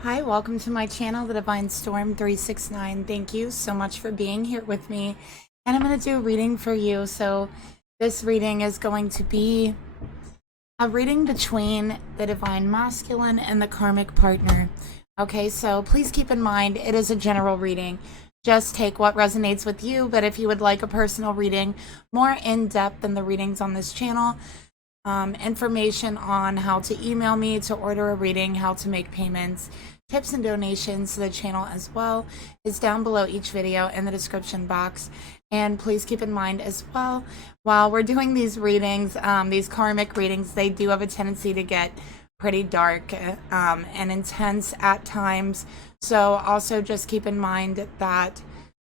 Hi, welcome to my channel, The Divine Storm 369. Thank you so much for being here with me. And I'm going to do a reading for you. So this reading is going to be a reading between the Divine Masculine and the Karmic partner. Okay, so please keep in mind it is a general reading. Just take what resonates with you. But if you would like a personal reading, more in-depth than the readings on this channel, information on how to email me to order a reading, how to make payments, tips and donations to the channel as well is down below each video in the description box. And please keep in mind as well, while we're doing these readings, these karmic readings, they do have a tendency to get pretty dark and intense at times. So also just keep in mind that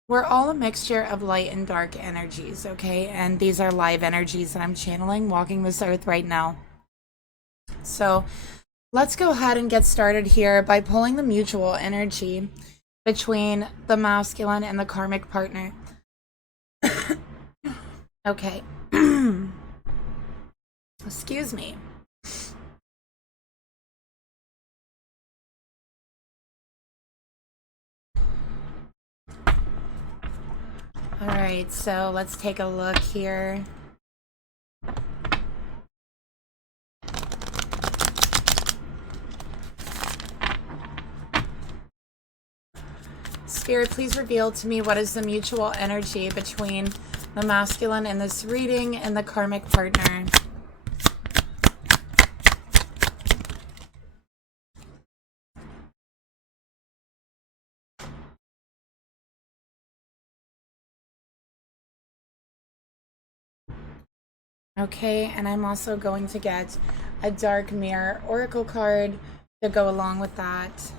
we're all a mixture of light and dark energies, okay? And these are live energies that I'm channeling, walking this earth right now. So let's go ahead and get started here by pulling the mutual energy between the masculine and the karmic partner. Okay. Excuse me. All right, so let's take a look here. Spirit, please reveal to me what is the mutual energy between the masculine in this reading and the karmic partner. Okay, and I'm also going to get a dark mirror oracle card to go along with that.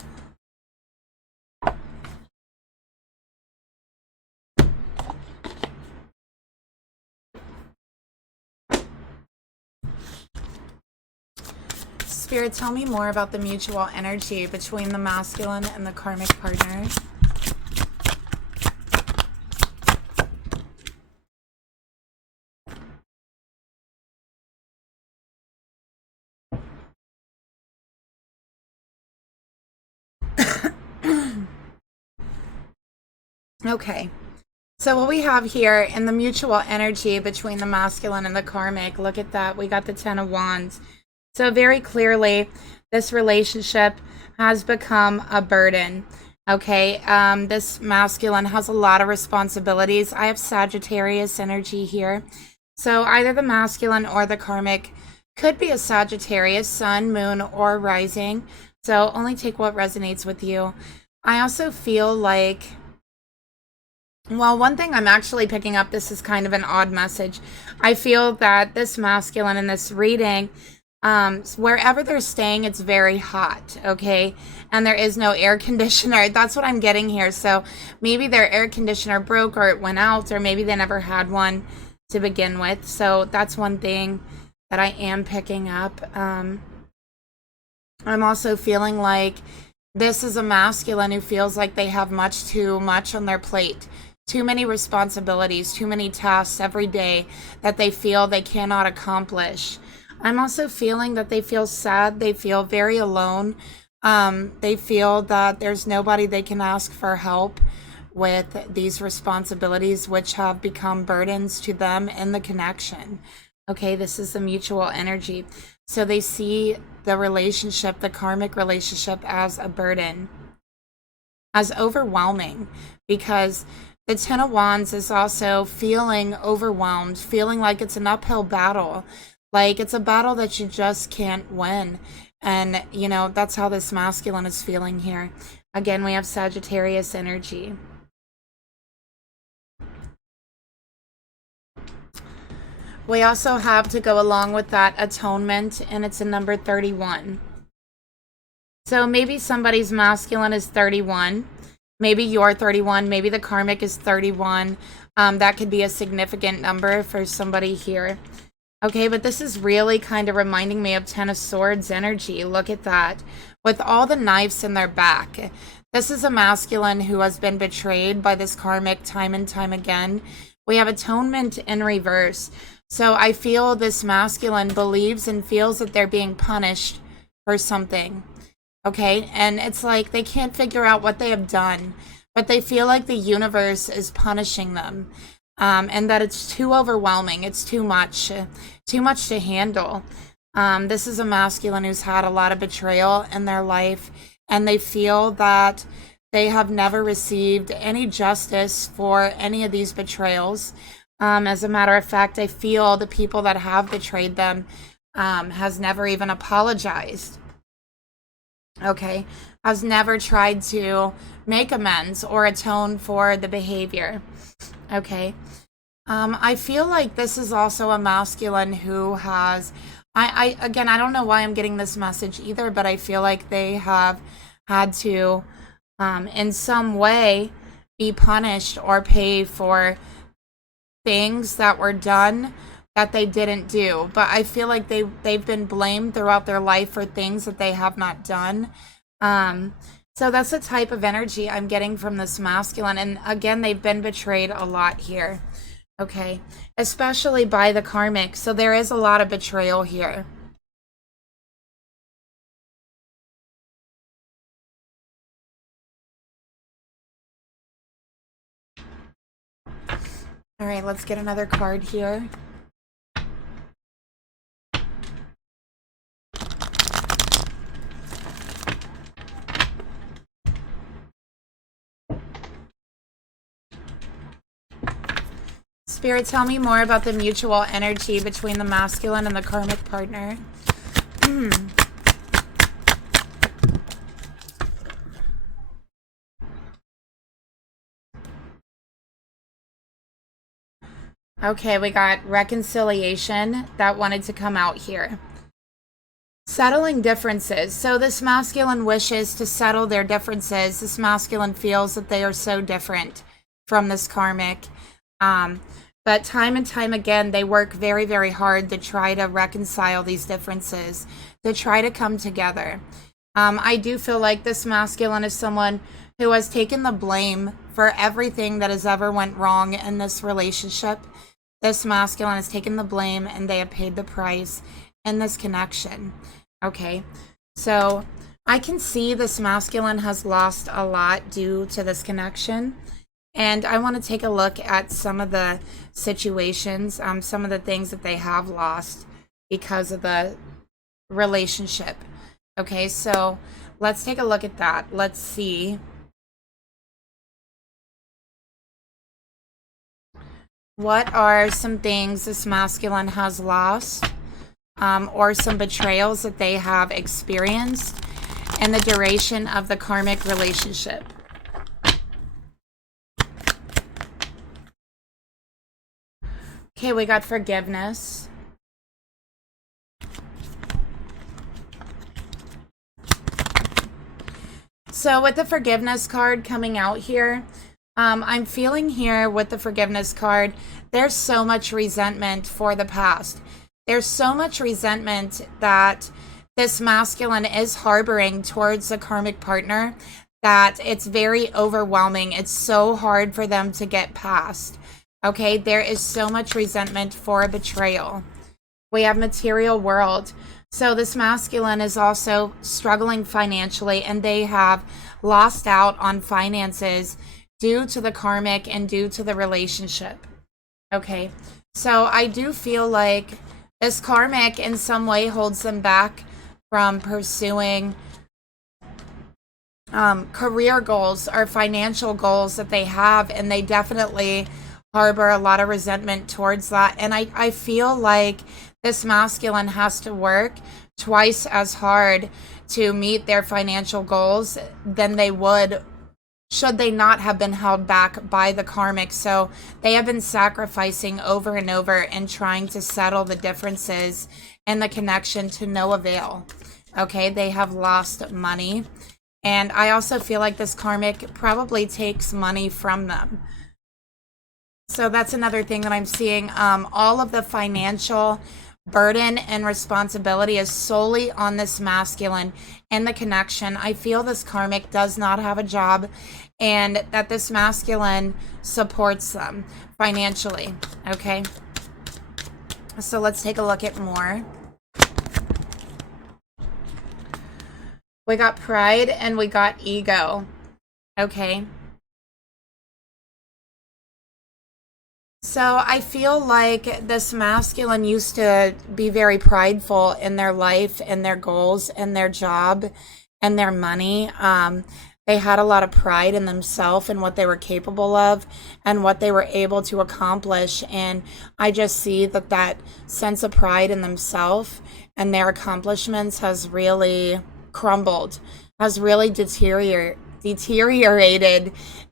Spirit, tell me more about the mutual energy between the masculine and the karmic partner. Okay, so what we have here in the mutual energy between the masculine and the karmic, look at that, we got the 10 of Wands. So very clearly, this relationship has become a burden. Okay, this masculine has a lot of responsibilities. I have Sagittarius energy here. So either the masculine or the karmic could be a Sagittarius, sun, moon, or rising. So only take what resonates with you. I also feel like, well, one thing I'm actually picking up, this is kind of an odd message. I feel that this masculine in this reading, wherever they're staying, it's very hot, okay? And there is no air conditioner. That's what I'm getting here. So maybe their air conditioner broke or it went out, or maybe they never had one to begin with. So that's one thing that I am picking up. I'm also feeling like this is a masculine who feels like they have much too much on their plate. Too many responsibilities, too many tasks every day that they feel they cannot accomplish. I'm also feeling that they feel sad. They feel very alone. They feel that there's nobody they can ask for help with these responsibilities, which have become burdens to them in the connection. Okay, this is the mutual energy. So they see the relationship, the karmic relationship, as a burden, as overwhelming, because the 10 of Wands is also feeling overwhelmed, feeling like it's an uphill battle. Like it's a battle that you just can't win. And, you know, that's how this masculine is feeling here. Again, we have Sagittarius energy. We also have, to go along with that, atonement, and it's a number 31. So maybe somebody's masculine is 31. Maybe you're 31. Maybe the karmic is 31. That could be a significant number for somebody here. Okay, but this is really kind of reminding me of 10 of Swords energy. Look at that. With all the knives in their back. This is a masculine who has been betrayed by this karmic time and time again. We have atonement in reverse. So I feel this masculine believes and feels that they're being punished for something. Okay, and it's like they can't figure out what they have done, but they feel like the universe is punishing them, and that it's too overwhelming. It's too much to handle. This is a masculine who's had a lot of betrayal in their life, and they feel that they have never received any justice for any of these betrayals. As a matter of fact, I feel the people that have betrayed them has never even apologized. Okay, has never tried to make amends or atone for the behavior. Okay, I feel like this is also a masculine who has, again, I don't know why I'm getting this message either, but I feel like they have had to, in some way, be punished or pay for things that were done that they didn't do. But I feel like they've been blamed throughout their life for things that they have not done. So that's the type of energy I'm getting from this masculine. And again, they've been betrayed a lot here. Okay, especially by the karmic. So there is a lot of betrayal here. All right, let's get another card here. Spirit, tell me more about the mutual energy between the masculine and the karmic partner. Okay, we got reconciliation that wanted to come out here. Settling differences. So this masculine wishes to settle their differences. This masculine feels that they are so different from this karmic. But time and time again, they work very, very hard to try to reconcile these differences, to try to come together. I do feel like this masculine is someone who has taken the blame for everything that has ever went wrong in this relationship. This masculine has taken the blame and they have paid the price in this connection. Okay, so I can see this masculine has lost a lot due to this connection. And I want to take a look at some of the situations, some of the things that they have lost because of the relationship. Okay, so let's take a look at that. Let's see. What are some things this masculine has lost, or some betrayals that they have experienced in the duration of the karmic relationship? Okay, we got forgiveness. So with the forgiveness card coming out here, I'm feeling here with the forgiveness card, there's so much resentment for the past. There's so much resentment that this masculine is harboring towards a karmic partner that it's very overwhelming. It's so hard for them to get past. Okay, there is so much resentment for a betrayal. We have material world. So this masculine is also struggling financially and they have lost out on finances due to the karmic and due to the relationship. Okay, so I do feel like this karmic in some way holds them back from pursuing career goals or financial goals that they have, and they definitely harbor a lot of resentment towards that. And I feel like this masculine has to work twice as hard to meet their financial goals than they would should they not have been held back by the karmic. So they have been sacrificing over and over and trying to settle the differences and the connection to no avail. Okay, they have lost money. And I also feel like this karmic probably takes money from them. So that's another thing that I'm seeing. All of the financial burden and responsibility is solely on this masculine and the connection. I feel this karmic does not have a job and that this masculine supports them financially. Okay, so let's take a look at more. We got pride and we got ego. Okay. So I feel like this masculine used to be very prideful in their life and their goals and their job and their money. They had a lot of pride in themselves and what they were capable of and what they were able to accomplish. And I just see that that sense of pride in themselves and their accomplishments has really crumbled, has really deteriorated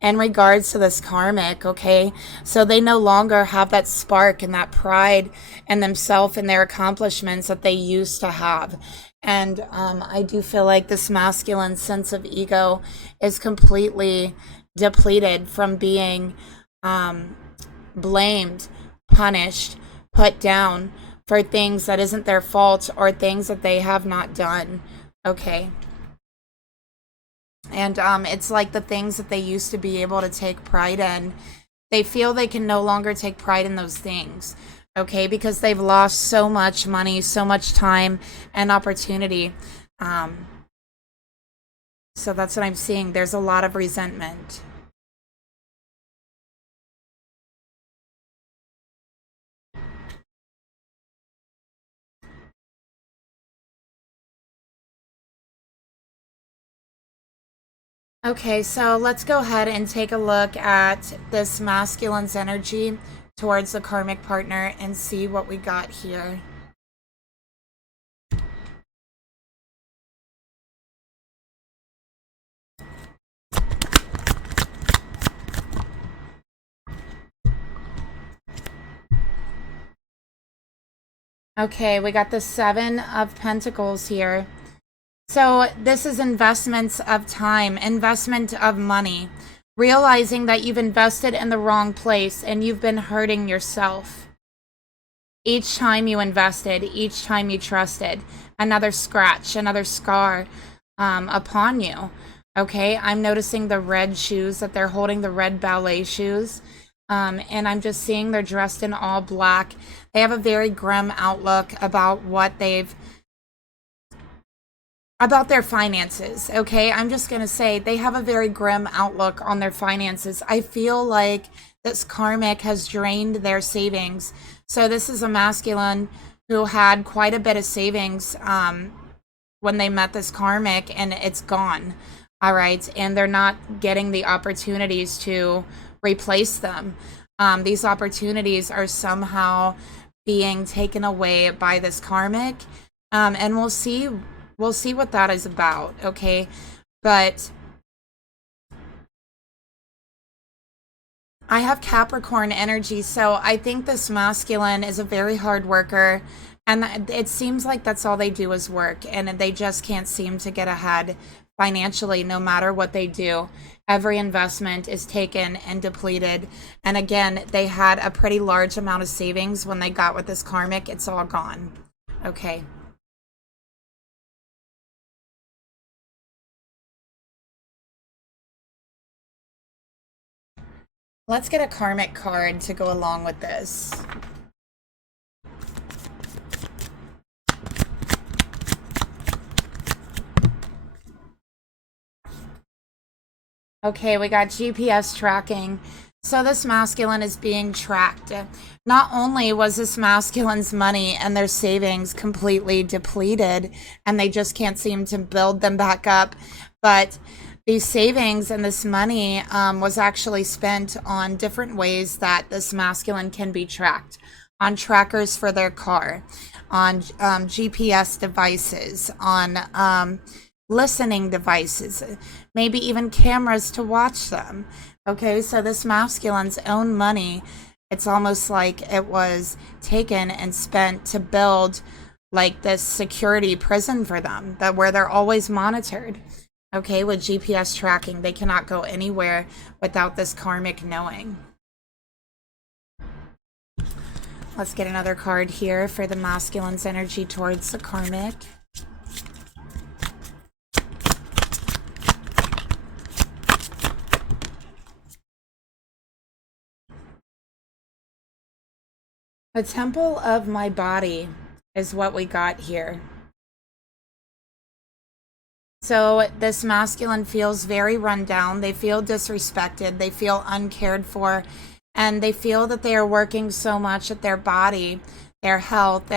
in regards to this karmic. Okay, so they no longer have that spark and that pride in themselves and their accomplishments that they used to have. And I do feel like this masculine sense of ego is completely depleted from being blamed, punished, put down for things that isn't their fault or things that they have not done. Okay. And it's like the things that they used to be able to take pride in, they feel they can no longer take pride in those things. Okay, because they've lost so much money, so much time and opportunity. Um, so that's what I'm seeing. There's a lot of resentment. Okay, so let's go ahead and take a look at this masculine's energy towards the karmic partner and see what we got here. Okay, we got the Seven of Pentacles here. So this is investments of time, investment of money, realizing that you've invested in the wrong place and you've been hurting yourself. Each time you invested, each time you trusted, another scratch, another scar upon you. Okay, I'm noticing the red shoes that they're holding, the red ballet shoes. And I'm just seeing they're dressed in all black. They have a very grim outlook about what they've about their finances. Okay, I'm just going to say they have a very grim outlook on their finances. I feel like this karmic has drained their savings. So this is a masculine who had quite a bit of savings when they met this karmic, and it's gone. All right, and they're not getting the opportunities to replace them. These opportunities are somehow being taken away by this karmic, and we'll see what that is about. Okay, but I have Capricorn energy, so I think this masculine is a very hard worker, and it seems like that's all they do is work, and they just can't seem to get ahead financially no matter what they do. Every investment is taken and depleted. And again, they had a pretty large amount of savings when they got with this karmic. It's all gone. Okay. Let's get a karmic card to go along with this. Okay, we got GPS tracking. So this masculine is being tracked. Not only was this masculine's money and their savings completely depleted and they just can't seem to build them back up, but these savings and this money was actually spent on different ways that this masculine can be tracked. On trackers for their car, on GPS devices, on listening devices, maybe even cameras to watch them. Okay, so this masculine's own money, it's almost like it was taken and spent to build like this security prison for them, that where they're always monitored. Okay, with GPS tracking, they cannot go anywhere without this karmic knowing. Let's get another card here for the masculine's energy towards the karmic. The temple of my body is what we got here. So this masculine feels very run down. They feel disrespected. They feel uncared for. And they feel that they are working so much that their body, their health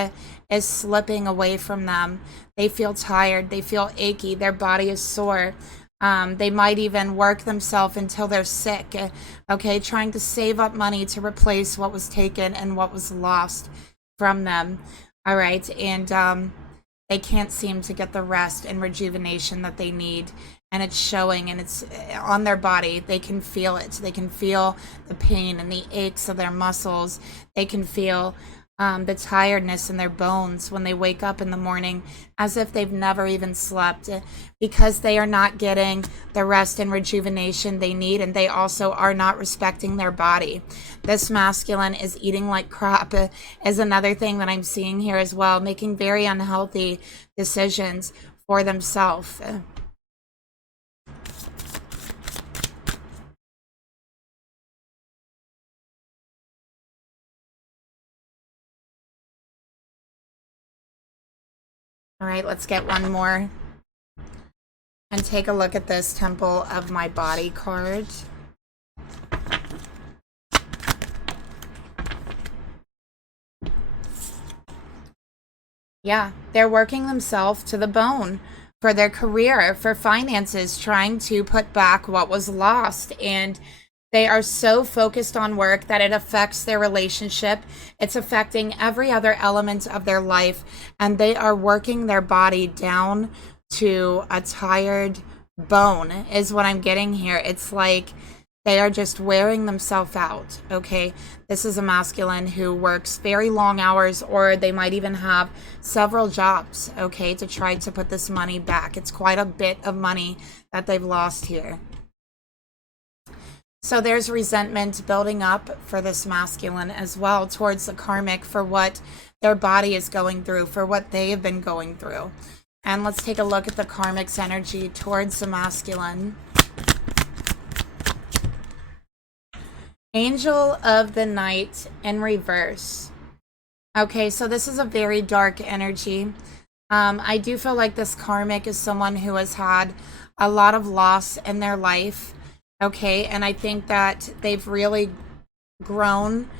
is slipping away from them. They feel tired. They feel achy. Their body is sore. They might even work themselves until they're sick, okay, trying to save up money to replace what was taken and what was lost from them. All right, and they can't seem to get the rest and rejuvenation that they need, and it's showing, and it's on their body. They can feel it. They can feel the pain and the aches of their muscles. They can feel the tiredness in their bones when they wake up in the morning, as if they've never even slept, because they are not getting the rest and rejuvenation they need, and they also are not respecting their body. This masculine is eating like crap, is another thing that I'm seeing here as well, making very unhealthy decisions for themselves. All right, let's get one more and take a look at this Temple of My Body card. Yeah, they're working themselves to the bone for their career, for finances, trying to put back what was lost. And they are so focused on work that it affects their relationship. It's affecting every other element of their life. And they are working their body down to a tired bone, is what I'm getting here. It's like they are just wearing themselves out, okay? This is a masculine who works very long hours, or they might even have several jobs, okay, to try to put this money back. It's quite a bit of money that they've lost here. So there's resentment building up for this masculine as well towards the karmic for what their body is going through, for what they have been going through. And let's take a look at the karmic's energy towards the masculine. Angel of the Night in reverse. Okay, so this is a very dark energy. I do feel like this karmic is someone who has had a lot of loss in their life. Okay, and I think that they've really grown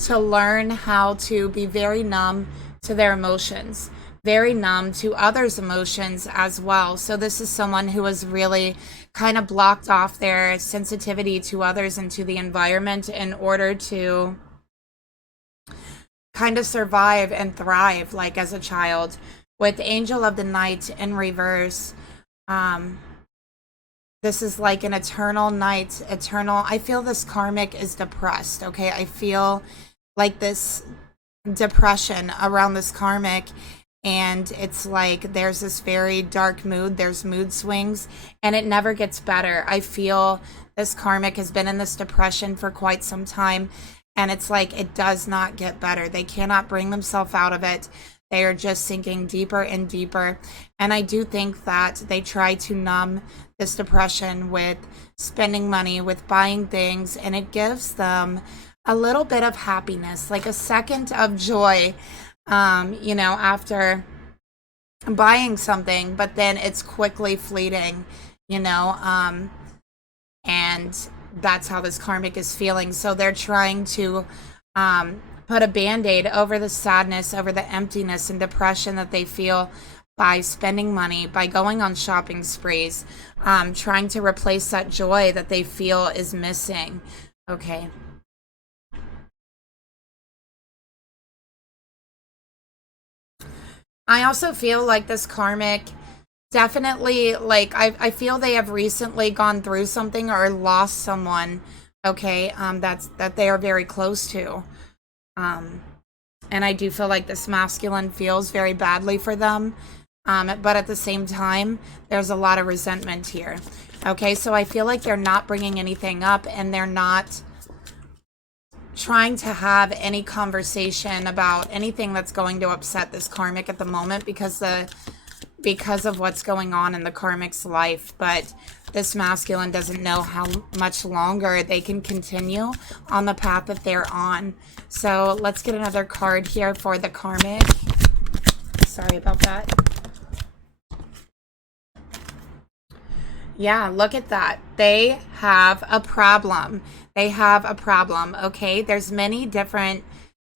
to learn how to be very numb to their emotions, very numb to others' emotions as well. So this is someone who has really kind of blocked off their sensitivity to others and to the environment in order to kind of survive and thrive, like as a child. With Angel of the Night in reverse, this is like an eternal night, eternal. I feel this karmic is depressed, okay? I feel like this depression around this karmic, and it's like there's this very dark mood. There's mood swings, and it never gets better. I feel this karmic has been in this depression for quite some time, and it's like it does not get better. They cannot bring themselves out of it. They are just sinking deeper and deeper. And I do think that they try to numb this depression with spending money, with buying things, and it gives them a little bit of happiness, like a second of joy, you know, after buying something, but then it's quickly fleeting, you know, and that's how this karmic is feeling. So they're trying to put a band-aid over the sadness, over the emptiness and depression that they feel by spending money, by going on shopping sprees, trying to replace that joy that they feel is missing. Okay. I also feel like this karmic definitely, like, I feel they have recently gone through something or lost someone, okay, that they are very close to. And I do feel like this masculine feels very badly for them. But at the same time, there's a lot of resentment here. Okay, so I feel like they're not bringing anything up, and they're not trying to have any conversation about anything that's going to upset this karmic at the moment, because of what's going on in the karmic's life. But this masculine doesn't know how much longer they can continue on the path that they're on. So let's get another card here for the karmic. Sorry about that. Yeah, look at that. They have a problem. They have a problem, okay? There's many different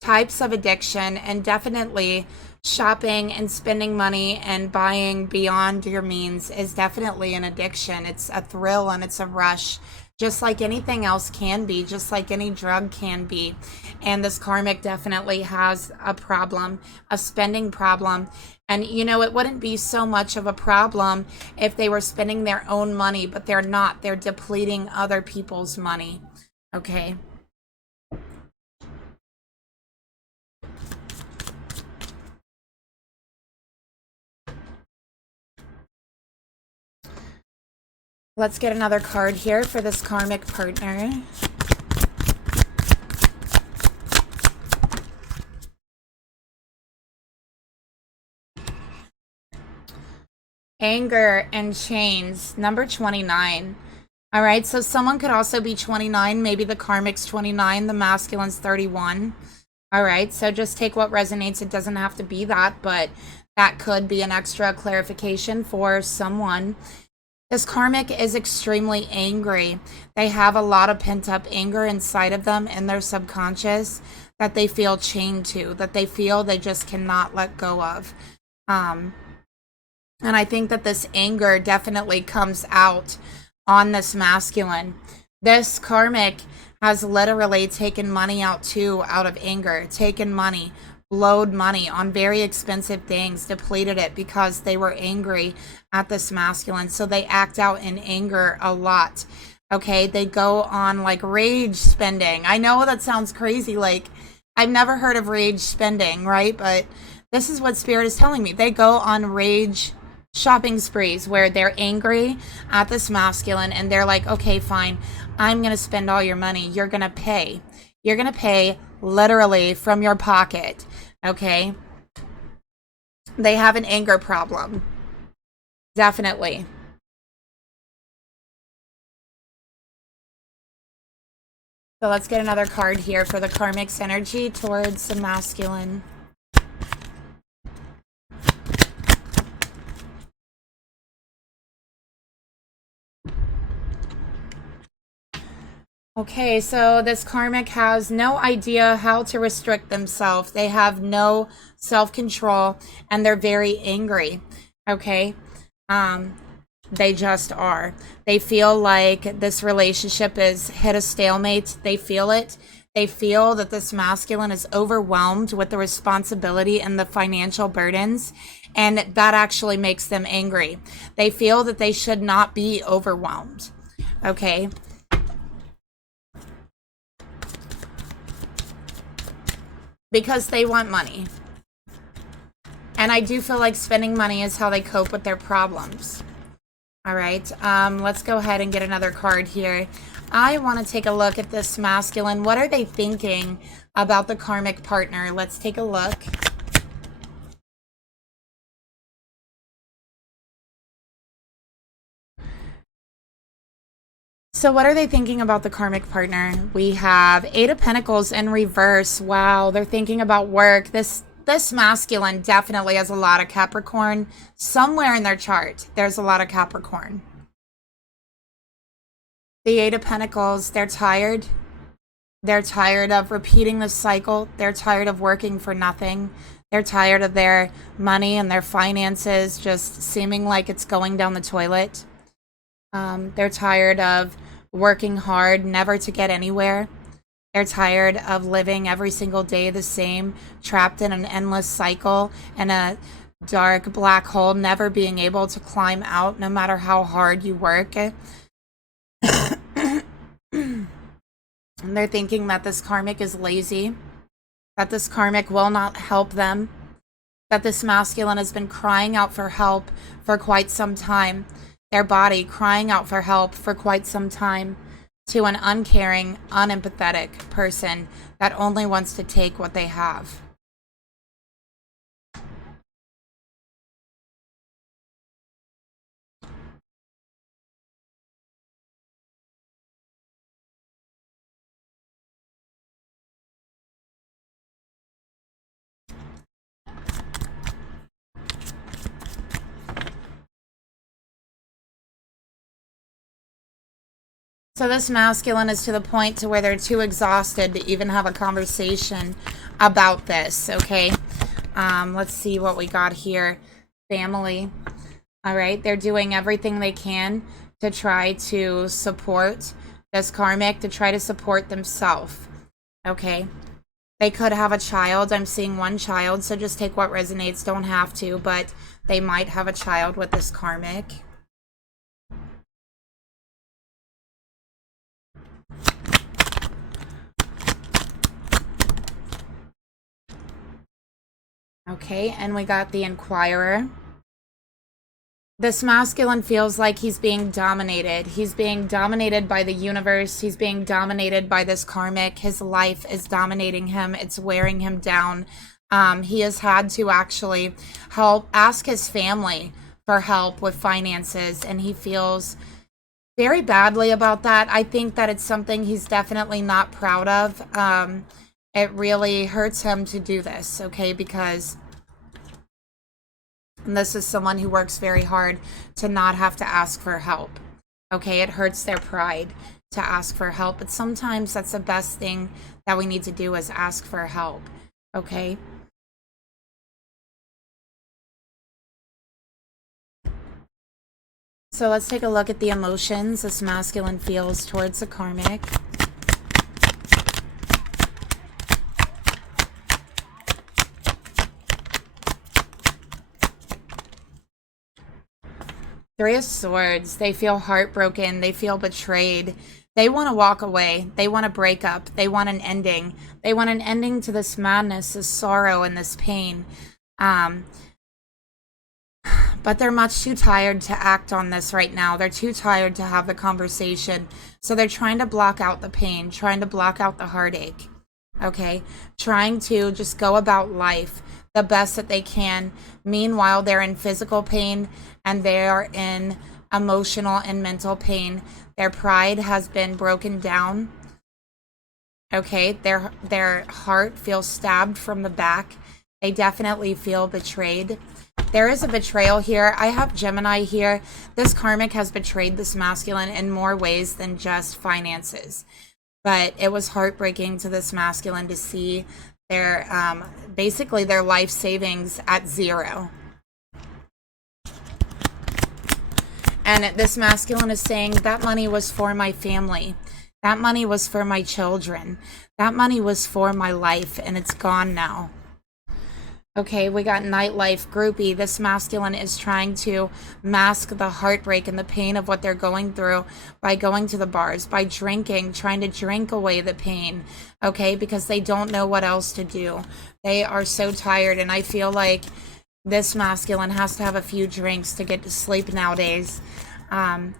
types of addiction, and definitely shopping and spending money and buying beyond your means is definitely an addiction. It's a thrill and it's a rush, just like anything else can be, just like any drug can be. And this karmic definitely has a problem, a spending problem. And you know, it wouldn't be so much of a problem if they were spending their own money, but they're not. They're depleting other people's money. Okay. Let's get another card here for this karmic partner. Anger and chains, number 29. All right, so someone could also be 29. Maybe the karmic's 29, the masculine's 31. All right, so just take what resonates. It doesn't have to be that, but that could be an extra clarification for someone. This karmic is extremely angry. They have a lot of pent-up anger inside of them in their subconscious that they feel chained to, that they feel they just cannot let go of. And I think that this anger definitely comes out on this masculine. This karmic has literally taken money out too, out of anger, taken money, blowed money on very expensive things, depleted it because they were angry at this masculine. So they act out in anger a lot. Okay, they go on like rage spending. I know that sounds crazy. Like, I've never heard of rage spending, right? But this is what Spirit is telling me. They go on rage shopping sprees where they're angry at this masculine and they're like, okay, fine, I'm gonna spend all your money. You're gonna pay. You're gonna pay literally from your pocket. Okay, they have an anger problem, definitely. So let's get another card here for the karmic's energy towards the masculine. Okay, so this karmic has no idea how to restrict themselves. They have no self-control and they're very angry. Okay? They just are. They feel like this relationship is hit a stalemate. They feel it. They feel that this masculine is overwhelmed with the responsibility and the financial burdens, and that actually makes them angry. They feel that they should not be overwhelmed. Okay? Because they want money. And I do feel like spending money is how they cope with their problems. All right, let's go ahead and get another card here. I want to take a look at this masculine. What are they thinking about the karmic partner? Let's take a look. So what are they thinking about the karmic partner? We have Eight of Pentacles in reverse. Wow, they're thinking about work. This masculine definitely has a lot of Capricorn. Somewhere in their chart, there's a lot of Capricorn. The Eight of Pentacles, they're tired. They're tired of repeating the cycle. They're tired of working for nothing. They're tired of their money and their finances just seeming like it's going down the toilet. They're tired of working hard, never to get anywhere. They're tired of living every single day the same, trapped in an endless cycle and a dark black hole, never being able to climb out no matter how hard you work. And they're thinking that this karmic is lazy, that this karmic will not help them, that this masculine has been crying out for help for quite some time. Their body crying out for help for quite some time to an uncaring, unempathetic person that only wants to take what they have. So this masculine is to the point to where they're too exhausted to even have a conversation about this, okay? Let's see what we got here. Family. All right, they're doing everything they can to try to support this karmic, to try to support themselves, okay? They could have a child. I'm seeing one child, so just take what resonates. Don't have to, but they might have a child with this karmic. Okay, and we got the Inquirer. This masculine feels like he's being dominated. He's being dominated by the universe. He's being dominated by this karmic. His life is dominating him. It's wearing him down. He has had to actually ask his family for help with finances, and he feels very badly about that. I think that it's something he's definitely not proud of. It really hurts him to do this, okay, because this is someone who works very hard to not have to ask for help. Okay, it hurts their pride to ask for help, but sometimes that's the best thing that we need to do is ask for help, okay? So let's take a look at the emotions this masculine feels towards the karmic. Three of Swords. They feel heartbroken. They feel betrayed. They want to walk away. They want to break up. They want an ending. They want an ending to this madness, this sorrow, and this pain. But they're much too tired to act on this right now. They're too tired to have the conversation. So they're trying to block out the pain, trying to block out the heartache. Okay? Trying to just go about life the best that they can. Meanwhile, they're in physical pain and they are in emotional and mental pain. Their pride has been broken down. Okay, their heart feels stabbed from the back. They definitely feel betrayed. There is a betrayal here. I have Gemini here. This karmic has betrayed this masculine in more ways than just finances. But it was heartbreaking to this masculine to see their basically their life savings at zero. And this masculine is saying that money was for my family. That money was for my children. That money was for my life, and it's gone now. Okay, we got nightlife groupie. This masculine is trying to mask the heartbreak and the pain of what they're going through by going to the bars, by drinking, trying to drink away the pain, okay, because they don't know what else to do. They are so tired, and I feel like this masculine has to have a few drinks to get to sleep nowadays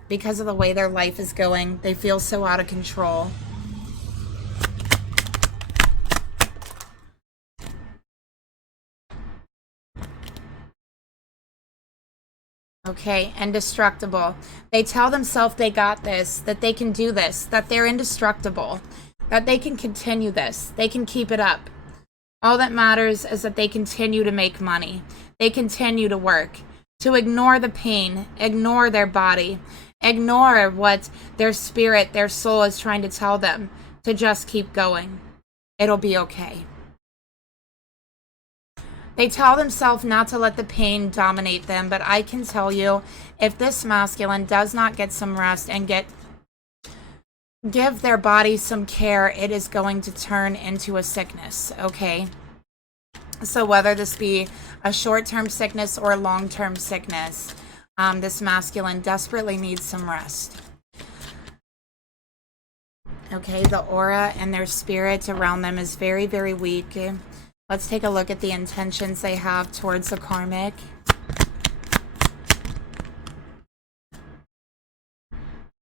because of the way their life is going. They feel so out of control. Okay, indestructible. They tell themselves they got this, that they can do this, that they're indestructible, that they can continue this, they can keep it up. All that matters is that they continue to make money. They continue to work, to ignore the pain, ignore their body, ignore what their spirit, their soul is trying to tell them, to just keep going. It'll be okay. They tell themselves not to let the pain dominate them, but I can tell you, if this masculine does not get some rest and give their body some care, it is going to turn into a sickness, okay? So whether this be a short-term sickness or a long-term sickness, this masculine desperately needs some rest. Okay, the aura and their spirit around them is very, very weak. Let's take a look at the intentions they have towards the karmic.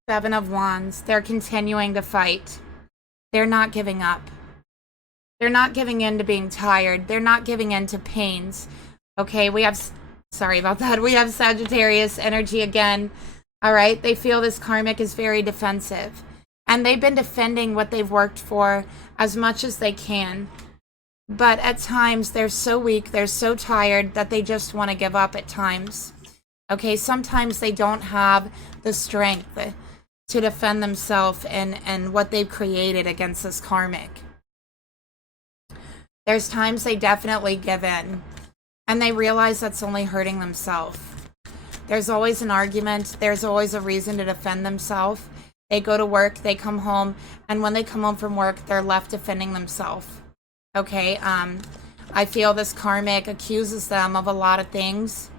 Seven of Wands. They're continuing to fight. They're not giving up. They're not giving in to being tired. They're not giving in to pains. Okay, we have... Sorry about that. We have Sagittarius energy again. All right, they feel this karmic is very defensive. And they've been defending what they've worked for as much as they can. But at times, they're so weak, they're so tired that they just want to give up at times. Okay, sometimes they don't have the strength to defend themselves and what they've created against this karmic. There's times they definitely give in, and they realize that's only hurting themselves. There's always an argument. There's always a reason to defend themselves. They go to work, they come home, and when they come home from work, they're left defending themselves. Okay, I feel this karmic accuses them of a lot of things.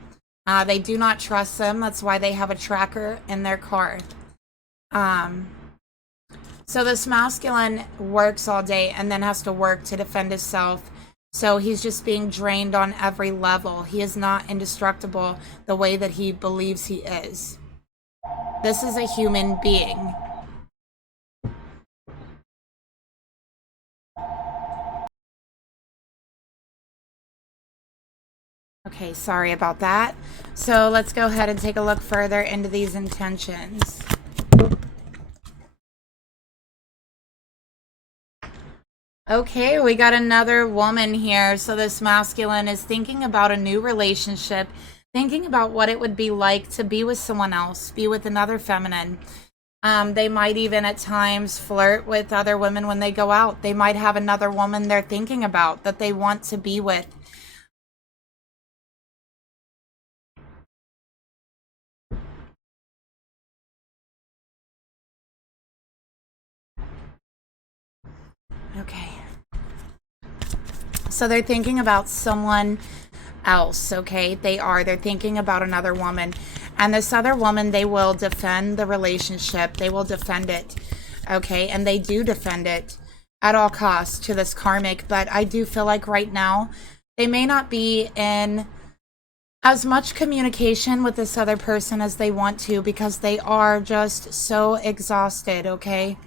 They do not trust them. That's why they have a tracker in their car. So this masculine works all day and then has to work to defend himself. So he's just being drained on every level. He is not indestructible the way that he believes he is. This is a human being. Okay, sorry about that. So let's go ahead and take a look further into these intentions. Okay, we got another woman here. So this masculine is thinking about a new relationship, thinking about what it would be like to be with someone else, be with another feminine. They might even at times flirt with other women when they go out. They might have another woman they're thinking about that they want to be with. Okay. So they're thinking about someone else, okay? They're thinking about another woman. And this other woman, they will defend the relationship. They will defend it, okay? And they do defend it at all costs to this karmic. But I do feel like right now, they may not be in as much communication with this other person as they want to because they are just so exhausted, okay?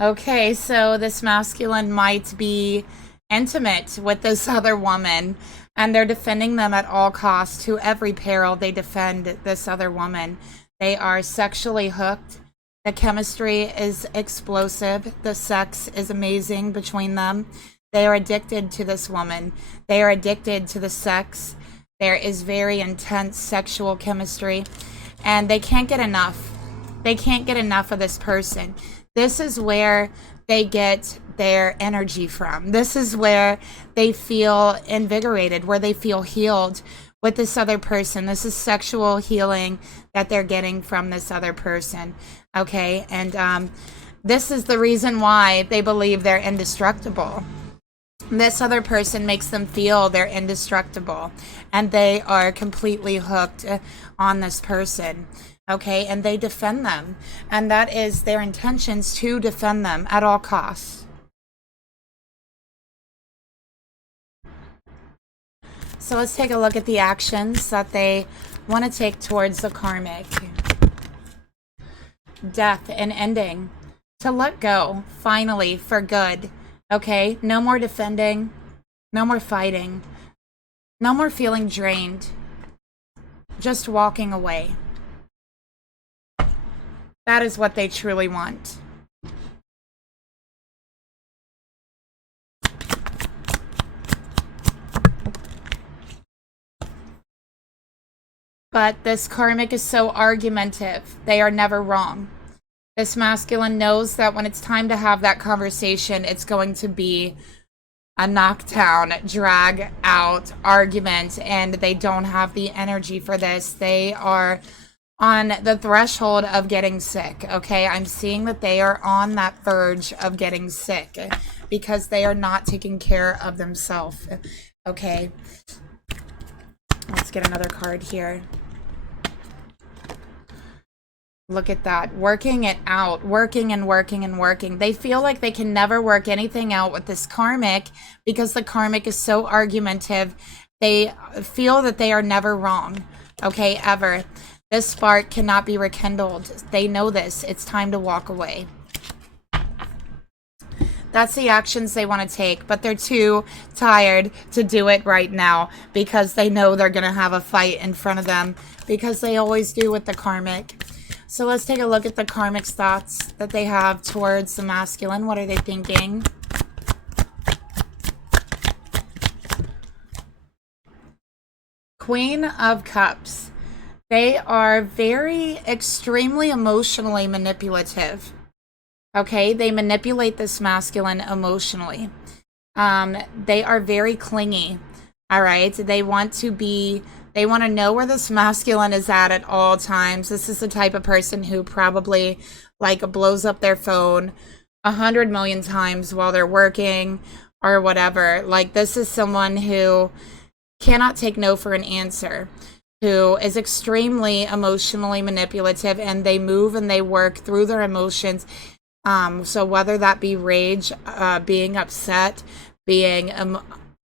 Okay, so this masculine might be intimate with this other woman, and they're defending them at all costs. To every peril, they defend this other woman. They are sexually hooked. The chemistry is explosive. The sex is amazing between them. They are addicted to this woman. They are addicted to the sex. There is very intense sexual chemistry, and they can't get enough. They can't get enough of this person. This is where they get their energy from. This is where they feel invigorated, where they feel healed with this other person. This is sexual healing that they're getting from this other person. Okay, and this is the reason why they believe they're indestructible. This other person makes them feel they're indestructible, and they are completely hooked on this person. Okay, and they defend them, and that is their intentions, to defend them at all costs. So let's take a look at the actions that they want to take towards the karmic. Death and ending. To let go, finally, for good. Okay, no more defending, no more fighting, no more feeling drained, just walking away. That is what they truly want. But this karmic is so argumentative. They are never wrong. This masculine knows that when it's time to have that conversation, it's going to be a knockdown, drag out argument, and they don't have the energy for this. They are on the threshold of getting sick, okay? I'm seeing that they are on that verge of getting sick because they are not taking care of themselves, okay? Let's get another card here. Look at that. Working it out. Working and working and working. They feel like they can never work anything out with this karmic because the karmic is so argumentative. They feel that they are never wrong, okay, ever. This spark cannot be rekindled. They know this. It's time to walk away. That's the actions they want to take, but they're too tired to do it right now because they know they're going to have a fight in front of them because they always do with the karmic. So let's take a look at the karmic's thoughts that they have towards the masculine. What are they thinking? Queen of Cups. They are very extremely emotionally manipulative. Okay, they manipulate this masculine emotionally. They are very clingy. All right, they want to know where this masculine is at all times. This is the type of person who probably like blows up their phone 100 million times while they're working or whatever. Like, this is someone who cannot take no for an answer, who is extremely emotionally manipulative, and they move and they work through their emotions. So whether that be rage, being upset, being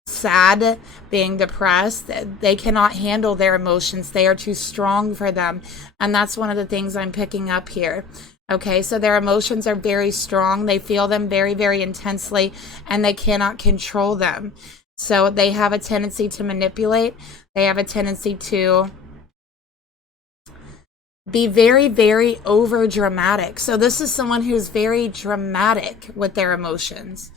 sad, being depressed, they cannot handle their emotions. They are too strong for them. And that's one of the things I'm picking up here. Okay, so their emotions are very strong. They feel them very, very intensely, and they cannot control them. So they have a tendency to manipulate. They have a tendency to be very, very over dramatic. So this is someone who's very dramatic with their emotions.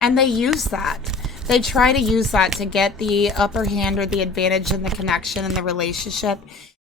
And they use that. They try to use that to get the upper hand or the advantage in the connection and the relationship,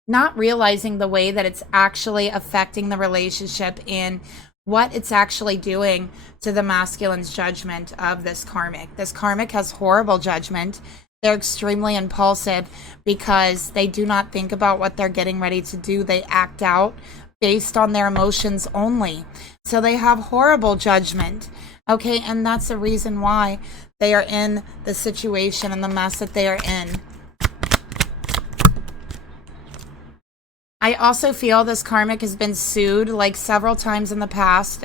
not realizing the way that it's actually affecting the relationship and what it's actually doing to the masculine's judgment of this karmic. This karmic has horrible judgment. They're extremely impulsive because they do not think about what they're getting ready to do. They act out based on their emotions only. So they have horrible judgment. Okay, and that's the reason why they are in the situation and the mess that they are in. I also feel this karmic has been sued like several times in the past,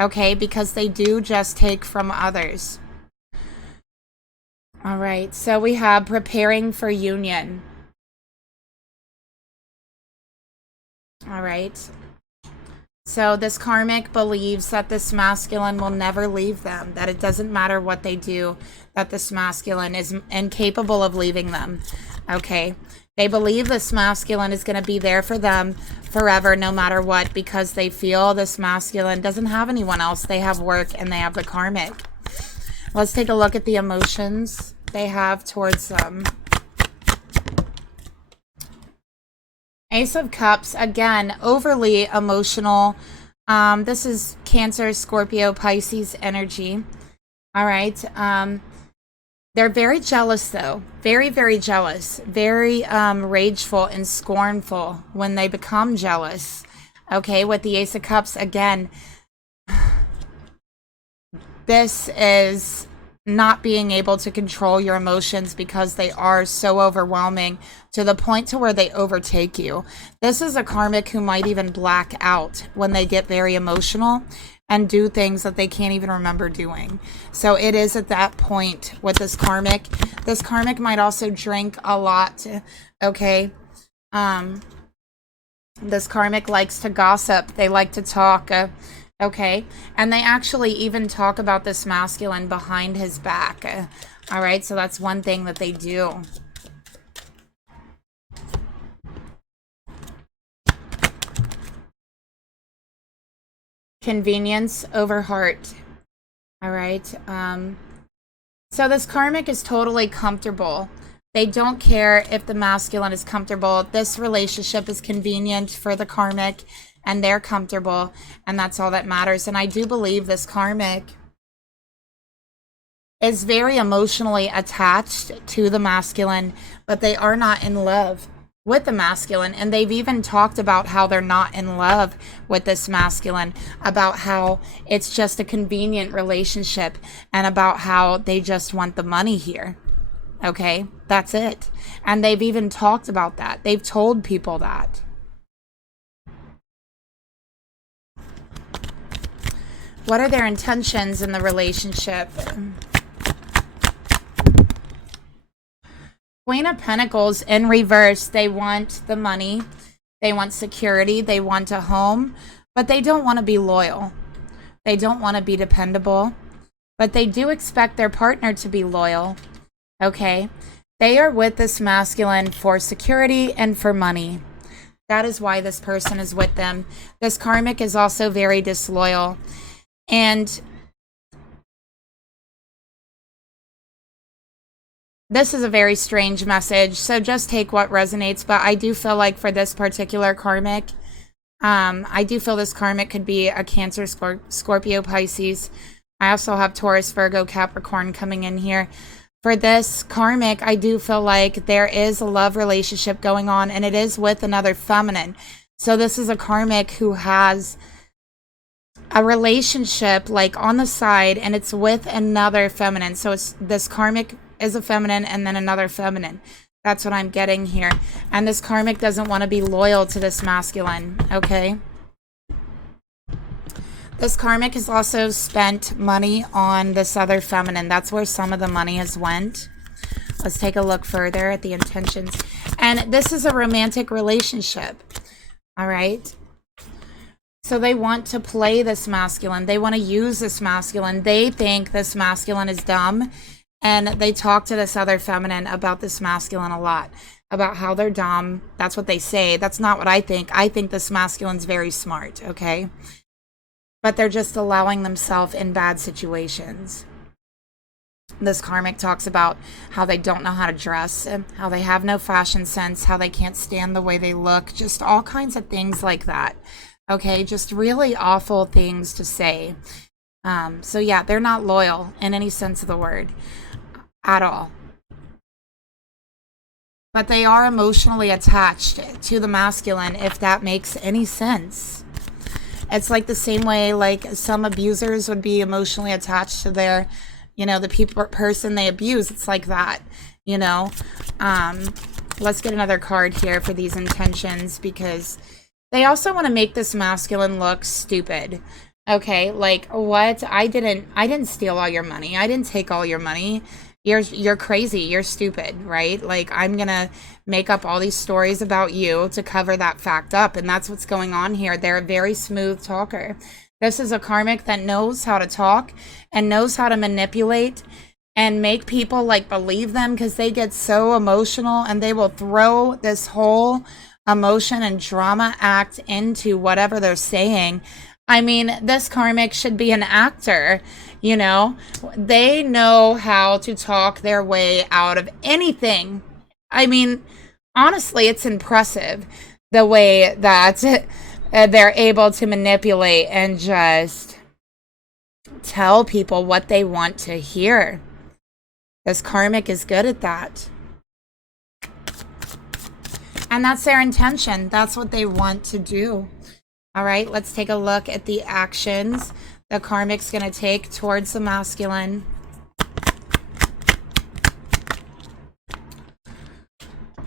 okay, because they do just take from others. All right, so we have preparing for union. All right. So this karmic believes that this masculine will never leave them, that it doesn't matter what they do, that this masculine is incapable of leaving them. Okay. They believe this masculine is going to be there for them forever, no matter what, because they feel this masculine doesn't have anyone else. They have work and they have the karmic. Let's take a look at the emotions they have towards them. Ace of Cups, again, overly emotional. This is Cancer, Scorpio, Pisces energy. All right. They're very jealous, though. Very, very jealous. Very rageful and scornful when they become jealous. Okay, with the Ace of Cups, again, this is not being able to control your emotions because they are so overwhelming to the point to where they overtake you. This is a karmic who might even black out when they get very emotional and do things that they can't even remember doing. So it is at that point with this karmic. This karmic might also drink a lot, okay? This karmic likes to gossip. They like to talk, okay? And they actually even talk about this masculine behind his back. All right, so that's one thing that they do. Convenience over heart. All right. So this karmic is totally comfortable. They don't care if the masculine is comfortable. This relationship is convenient for the karmic, and they're comfortable, and that's all that matters. And I do believe this karmic is very emotionally attached to the masculine, but they are not in love with the masculine. And they've even talked about how they're not in love with this masculine, about how it's just a convenient relationship, and about how they just want the money here. Okay, that's it. And they've even talked about that. They've told people that. What are their intentions in the relationship? Queen of Pentacles in reverse. They want the money. They want security. They want a home. But they don't want to be loyal. They don't want to be dependable. But they do expect their partner to be loyal. Okay? They are with this masculine for security and for money. That is why this person is with them. This karmic is also very disloyal. And This is a very strange message, so just take what resonates. But I do feel like for this particular karmic, I do feel this karmic could be a Cancer, Scorpio, Pisces. I also have Taurus, Virgo, Capricorn coming in here. For this karmic, I do feel like there is a love relationship going on, and it is with another feminine. So this is a karmic who has a relationship like on the side, and it's with another feminine. So it's this karmic is a feminine and then another feminine. That's what I'm getting here. And this karmic doesn't want to be loyal to this masculine, okay? This karmic has also spent money on this other feminine. That's where some of the money has went. Let's take a look further at the intentions. And this is a romantic relationship, all right? So they want to play this masculine. They want to use this masculine. They think this masculine is dumb. And they talk to this other feminine about this masculine a lot. About how they're dumb. That's what they say. That's not what I think. I think this masculine's very smart, okay? But they're just allowing themselves in bad situations. This karmic talks about how they don't know how to dress, how they have no fashion sense, how they can't stand the way they look, just all kinds of things like that. Okay, just really awful things to say. So yeah, they're not loyal in any sense of the word at all. But they are emotionally attached to the masculine, if that makes any sense. It's like the same way like some abusers would be emotionally attached to their, the person they abuse. It's like that, Let's get another card here for these intentions, because they also want to make this masculine look stupid. Okay, like what? I didn't steal all your money. I didn't take all your money. You're crazy. You're stupid, right? Like, I'm going to make up all these stories about you to cover that fact up. And that's what's going on here. They're a very smooth talker. This is a karmic that knows how to talk and knows how to manipulate and make people like believe them, because they get so emotional and they will throw this whole emotion and drama act into whatever they're saying. I mean, this karmic should be an actor, They know how to talk their way out of anything. I mean, honestly, it's impressive the way that they're able to manipulate and just tell people what they want to hear. This karmic is good at that. And that's their intention. That's what they want to do. All right, let's take a look at the actions the karmic's going to take towards the masculine.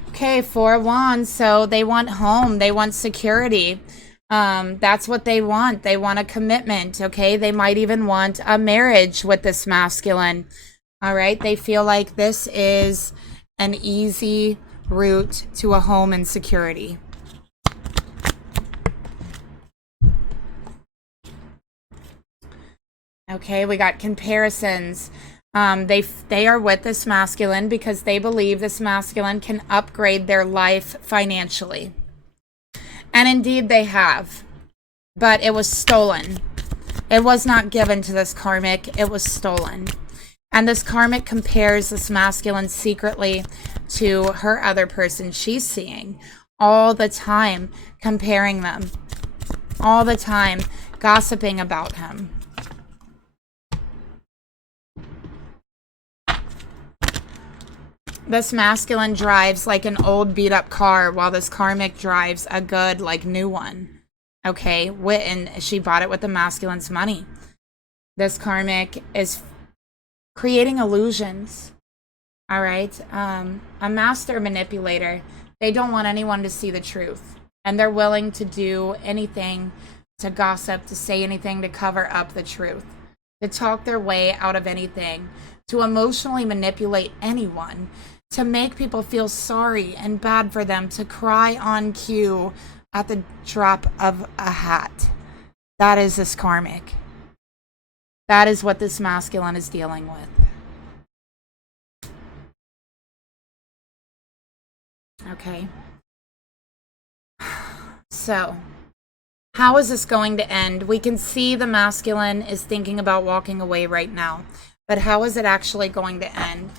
Okay, 4 of Wands. So they want home. They want security. That's what they want. They want a commitment, okay? They might even want a marriage with this masculine. All right, they feel like this is an easy route to a home and security. Okay, we got comparisons. They are with this masculine because they believe this masculine can upgrade their life financially. And indeed they have. But it was stolen. It was not given to this karmic. It was stolen. And this karmic compares this masculine secretly to her other person she's seeing all the time, comparing them. All the time, gossiping about him. This masculine drives like an old beat up car while this karmic drives a good like new one. Okay, and she bought it with the masculine's money. This karmic is creating illusions. All right, a master manipulator. They don't want anyone to see the truth. And they're willing to do anything to gossip, to say anything to cover up the truth. To talk their way out of anything. To emotionally manipulate anyone. To make people feel sorry and bad for them, to cry on cue at the drop of a hat. That is this karmic. That is what this masculine is dealing with. Okay. So, how is this going to end? We can see the masculine is thinking about walking away right now. But how is it actually going to end?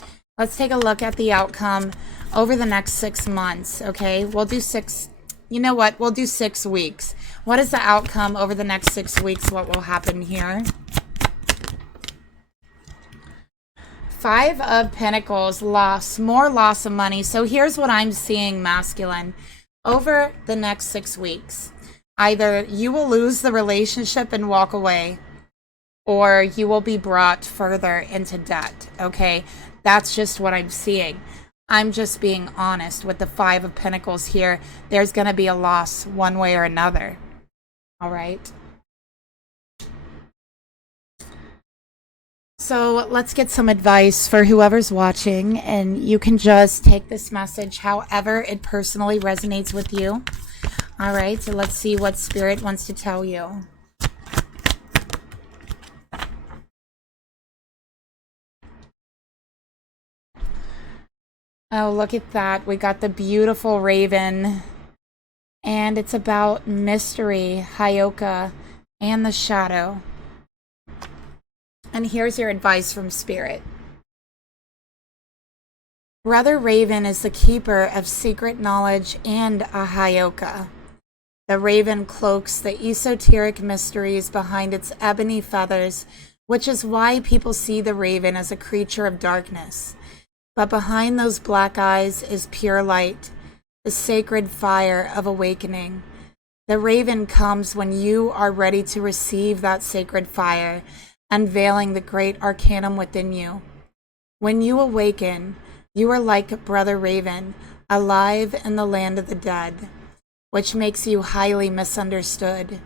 Let's take a look at the outcome over the next 6 months, okay? We'll do 6, you know what? We'll do 6 weeks. What is the outcome over the next 6 weeks? What will happen here? 5 of Pentacles, loss, more loss of money. So here's what I'm seeing, masculine. Over the next 6 weeks, either you will lose the relationship and walk away, or you will be brought further into debt, okay? That's just what I'm seeing. I'm just being honest with the 5 of Pentacles here. There's going to be a loss one way or another, all right? So let's get some advice for whoever's watching, and you can just take this message however it personally resonates with you. All right, so let's see what Spirit wants to tell you. Oh, look at that. We got the beautiful raven, and it's about mystery, Hyoka, and the shadow. And here's your advice from Spirit. Brother Raven is the keeper of secret knowledge and a Hyoka. The raven cloaks the esoteric mysteries behind its ebony feathers, which is why people see the raven as a creature of darkness. But behind those black eyes is pure light, the sacred fire of awakening. The raven comes when you are ready to receive that sacred fire, unveiling the great arcanum within you. When you awaken, you are like Brother Raven, alive in the land of the dead, which makes you highly misunderstood.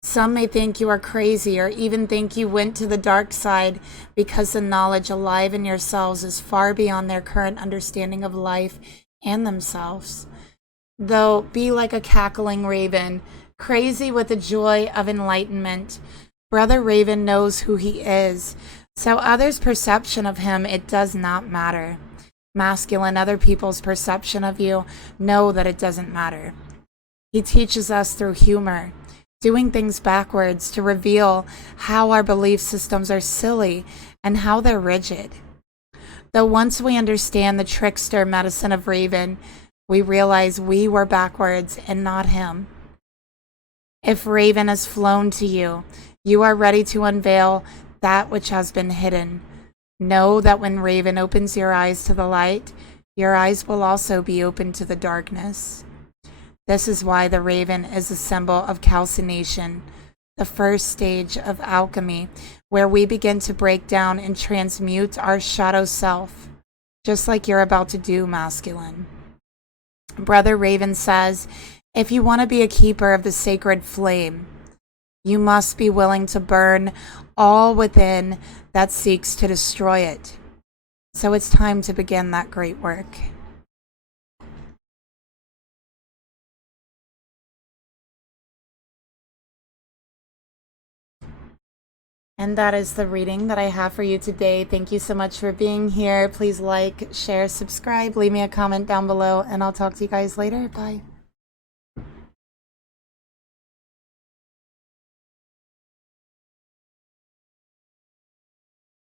Some may think you are crazy, or even think you went to the dark side because the knowledge alive in yourselves is far beyond their current understanding of life and themselves. Though be like a cackling raven, crazy with the joy of enlightenment, Brother Raven knows who he is, so others' perception of him, it does not matter. Masculine, other people's perception of you, know that it doesn't matter. He teaches us through humor, doing things backwards to reveal how our belief systems are silly and how they're rigid. Though once we understand the trickster medicine of Raven, we realize we were backwards and not him. If Raven has flown to you, you are ready to unveil that which has been hidden. Know that when Raven opens your eyes to the light, your eyes will also be open to the darkness. This is why the raven is a symbol of calcination, the first stage of alchemy, where we begin to break down and transmute our shadow self, just like you're about to do, masculine. Brother Raven says, if you want to be a keeper of the sacred flame, you must be willing to burn all within that seeks to destroy it. So it's time to begin that great work. And that is the reading that I have for you today. Thank you so much for being here. Please like, share, subscribe, leave me a comment down below, and I'll talk to you guys later. Bye.